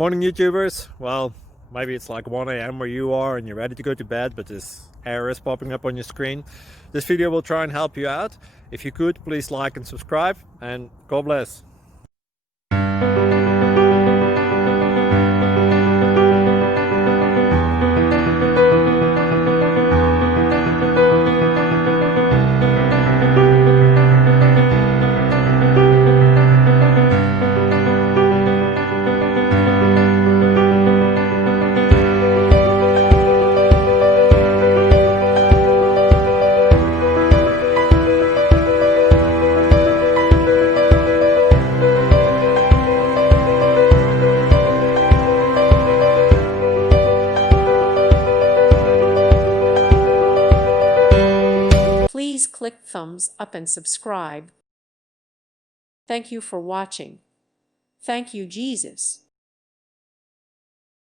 Morning YouTubers. Well, maybe it's like 1 a.m. where you are and you're ready to go to bed, but this error is popping up on your screen. This video will try and help you out. If you could, please like and subscribe, and God bless. Please click thumbs up and subscribe. Thank you for watching. Thank you, Jesus.